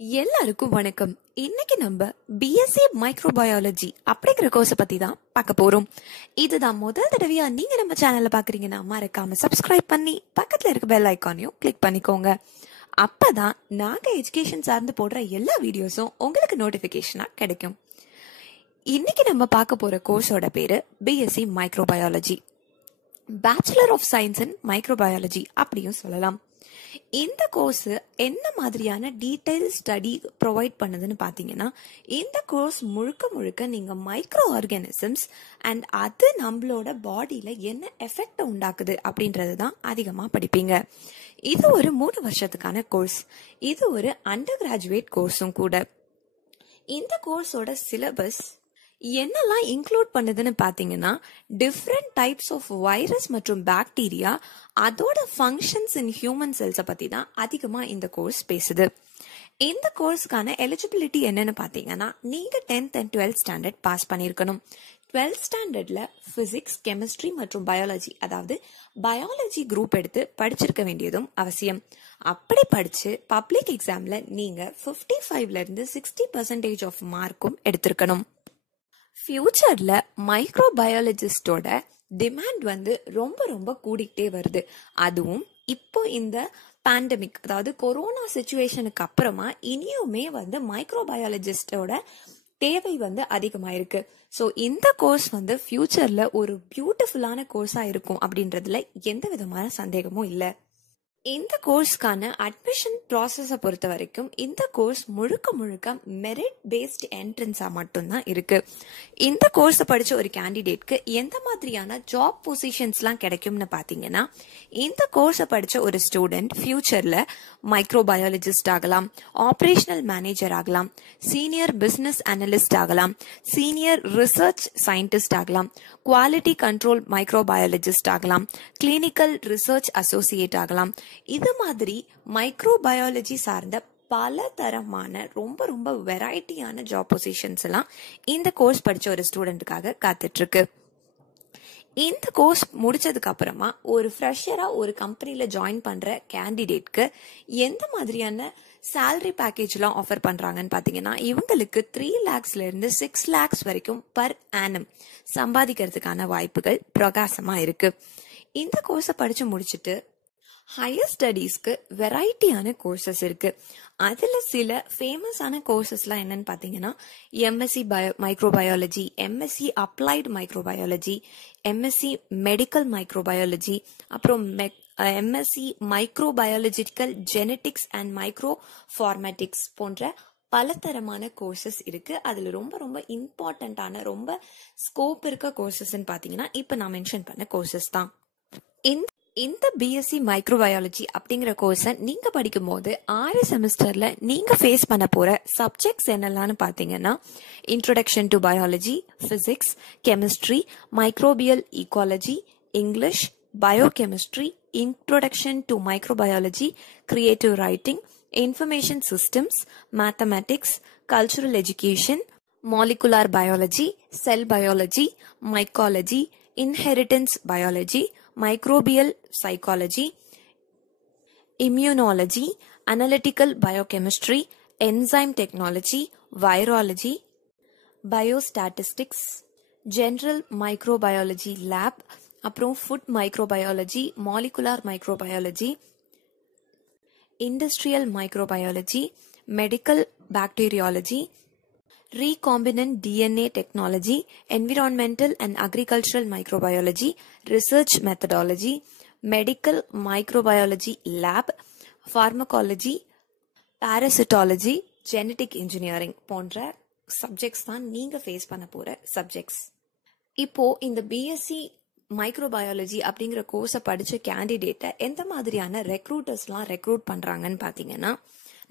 எல்லாருக்கும் வணக்கம். இன்னைக்கு நம்ம பிஎஸ்சி மைக்ரோபயாலஜி அப்படிங்கிற கோர்ஸை பத்தி தான் பார்க்க போறோம். இதுதான் முதல் தடவையா நீங்க நம்ம சேனல்ல பாக்குறீங்கன்னா மறக்காம சப்ஸ்கிரைப் பண்ணி பக்கத்துல இருக்க பெல் ஐக்கானையும் கிளிக் பண்ணிக்கோங்க. அப்பதான் நாங்க எஜுகேஷன் சார்ந்து போடுற எல்லா வீடியோஸும் உங்களுக்கு நோட்டிபிகேஷனா கிடைக்கும். இன்னைக்கு நம்ம பார்க்க போற கோர்ஸோட பேரு BSc microbiology, bachelor of science in microbiology அப்படியும் சொல்லலாம். இந்த கோர்ஸ் என்ன மாதிரியான டீடைல் ஸ்டடி ப்ரொவைட் பண்ணுதுன்னு பாத்தீங்கன்னா, இந்த கோர்ஸ் முழுக்க முழுக்க நீங்க மைக்ரோ ஆர்கானிசம்ஸ் அண்ட் அது நம்மளோட பாடியில என்ன எஃபெக்ட் உண்டாக்குது அப்படின்றது தான் அதிகமா படிப்பீங்க. இது ஒரு 3 வருஷத்துக்கான கோர்ஸ். இது ஒரு அண்டர் கிராஜுவேட் கோர்ஸும் கூட. இந்த கோர்ஸோட சிலபஸ் என்னெல்லாம் இன்க்ளூட் பண்ணுதுன்னு பாத்தீங்கன்னா, டிஃப்ரெண்ட் டைப்ஸ் ஆஃப் வைரஸ் மற்றும் பாக்டீரியா, அதோட ஃபங்க்ஷன்ஸ் இன் ஹியூமன் செல்ஸை பத்தி தான் அதிகமா இந்த கோர்ஸ் பேசுது. இந்த கோர்ஸ்க்கான எலிஜிபிலிட்டி என்னன்னு பாத்தீங்கன்னா, நீங்க 10th and 12th standard pass பண்ணிருக்கணும். 12th ஸ்டாண்டர்ட்ல பிசிக்ஸ், கெமிஸ்ட்ரி மற்றும் பயாலஜி, அதாவது பயாலஜி குரூப் எடுத்து படிச்சிருக்க வேண்டியதும் அவசியம். அப்படி படிச்சு பப்ளிக் எக்ஸாம்ல நீங்க 55ல இருந்து 60% ஆஃப் மார்க்கும் எடுத்திருக்கணும். ஃபியூச்சர்ல மைக்ரோபயாலஜிஸ்டோட டிமாண்ட் ரொம்ப ரொம்ப கூடிக்கிட்டே வருது. அதுவும் இப்போ இந்த பேண்டமிக், அதாவது கொரோனா சிச்சுவேஷனுக்கு அப்புறமா இனியுமே மைக்ரோபயாலஜிஸ்டோட தேவை அதிகமாயிருக்கு. ஸோ இந்த கோர்ஸ் ஃபியூச்சர்ல ஒரு பியூட்டிஃபுல்லான கோர்ஸா இருக்கும் அப்படின்றதுல எந்த விதமான சந்தேகமும் இல்லை. இந்த கோர்ஸ்க்கான அட்மிஷன் ப்ராசஸை பொறுத்த வரைக்கும் இந்த கோர்ஸ் முழுக்க முழுக்க மெரிட் பேஸ்ட் என்ட்ரன்ஸா மட்டும்தான் இருக்கு. இந்த கோர்ஸை படிச்ச ஒரு கேண்டிடேட்க்கு எந்த மாதிரியான ஜாப் பொசிஷன்ஸ்லாம் கிடைக்கும்னு பாத்தீங்கன்னா, இந்த கோர்ஸை படிச்ச ஒரு ஸ்டூடெண்ட் ஃபியூச்சர்ல மைக்ரோபயாலஜிஸ்ட் ஆகலாம், ஆபரேஷனல் மேனேஜர் ஆகலாம், சீனியர் பிசினஸ் அனலிஸ்ட் ஆகலாம், சீனியர் ரிசர்ச் சயின்டிஸ்ட் ஆகலாம், குவாலிட்டி கண்ட்ரோல் மைக்ரோபயாலஜிஸ்ட் ஆகலாம், கிளினிக்கல் ரிசர்ச் அசோசியேட் ஆகலாம். இது மாதிரி மைக்ரோபயாலஜி சார்ந்த பல தரமான ரொம்ப ரொம்ப வெரைட்டியான ஜாப் பொசிஷன்ஸ் எல்லாம் இந்த கோர்ஸ் படிச்ச ஒரு ஸ்டூடெண்ட்டுக்காக காத்துட்டு இருக்கு. இந்த கோர்ஸ் முடிச்சதுக்கு அப்புறமா ஒரு ஃப்ரெஷரா ஒரு கம்பெனில ஜாயின் பண்ற கேண்டிடேட்க்கு எந்த மாதிரியான சேலரி பேக்கேஜ் எல்லாம் ஆஃபர் பண்றாங்கன்னு பாத்தீங்கன்னா, இவங்களுக்கு 3 lakhsல இருந்து 6 lakhs வரைக்கும் பர் ஆனம் சம்பாதிக்கிறதுக்கான வாய்ப்புகள் பிரகாசமா இருக்கு. இந்த கோர்ஸை படிச்சு முடிச்சுட்டு ஹையர் ஸ்டடீஸ்க்கு வெரைட்டியான கோர்சஸ் இருக்கு. அதுல சில ஃபேமஸான கோர்சஸ்லாம் என்னன்னு பாத்தீங்கன்னா, MSc microbiology, MSc applied microbiology, MSc medical microbiology, அப்புறம் MSc microbiological genetics and micro formatics போன்ற பலதரமான கோர்சஸ் இருக்கு. அதுல ரொம்ப ரொம்ப இம்பார்ட்டன்டான ரொம்ப ஸ்கோப் இருக்க கோர்சஸ் பாத்தீங்கன்னா இப்ப நான் மென்ஷன் பண்ண கோர்சஸ் தான். இந்த பிஎஸ்சி மைக்ரோபயாலஜி அப்படிங்கிற கோர்ஸை நீங்க படிக்கும் போது 6 செமஸ்டர்ல நீங்க ஃபேஸ் பண்ண போற சப்ஜெக்ட்ஸ் என்னெல்லாம் பாத்தீங்கன்னா, introduction to biology, physics, chemistry, microbial ecology, English, biochemistry, introduction to microbiology, creative writing, information systems, mathematics, cultural education, molecular biology, sell biology, mycology, inheritance biology, microbial psychology, immunology, analytical biochemistry, enzyme technology, virology, biostatistics, general microbiology lab, அப்புறம் food microbiology, molecular microbiology, industrial microbiology, medical bacteriology, recombinant DNA technology, environmental and agricultural microbiology, research methodology, medical microbiology lab, pharmacology, parasitology, genetic engineering போன்ற subjects தான் நீங்க face பண்ண போற subjects. இப்போ இந்த BSc microbiology அப்படிங்கிற கோர்ஸை படிச்ச கேண்டிடேட்டை எந்த மாதிரியான ரெக்ரூட்டர்ஸ்லாம் ரெக்ரூட் பண்றாங்கன்னு பாத்தீங்கன்னா,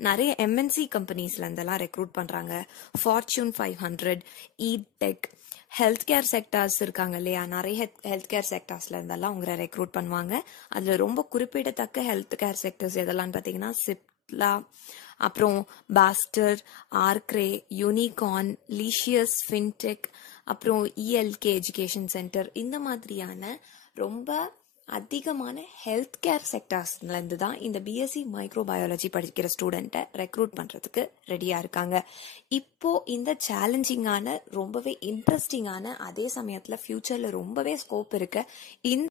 நிறைய எம்என்சி கம்பெனிஸ்ல இருந்தெல்லாம் ரெக்ரூட் பண்றாங்க. ஃபார்ச்சூன் 500, இடெக், ஹெல்த் கேர் செக்டார்ஸ் இருக்காங்க இல்லையா, நிறைய ஹெல்த் கேர் செக்டார்ஸ்ல இருந்தெல்லாம் உங்களை ரெக்ரூட் பண்ணுவாங்க. அதுல ரொம்ப குறிப்பிடத்தக்க ஹெல்த் கேர் செக்டர்ஸ் எதெல்லாம் பாத்தீங்கன்னா, சிப்லா, அப்புறம் பாஸ்டர், ஆர்க்ரே, யூனிகார்ன், லீஷியஸ் ஃபின்டெக், அப்புறம் இஎல்கே எஜுகேஷன் சென்டர், இந்த மாதிரியான ரொம்ப அதிகமான ஹெல்த் கேர் செக்டார்ஸ்ல இருந்து தான் இந்த பிஎஸ்சி மைக்ரோபயாலஜி படிக்கிற ஸ்டூடெண்ட்டை ரெக்ரூட் பண்றதுக்கு ரெடியா இருக்காங்க. இப்போ இந்த சேலஞ்சிங்கான ரொம்பவே இன்ட்ரெஸ்டிங்கான அதே சமயத்துல ஃபியூச்சர்ல ரொம்பவே ஸ்கோப் இருக்க இந்த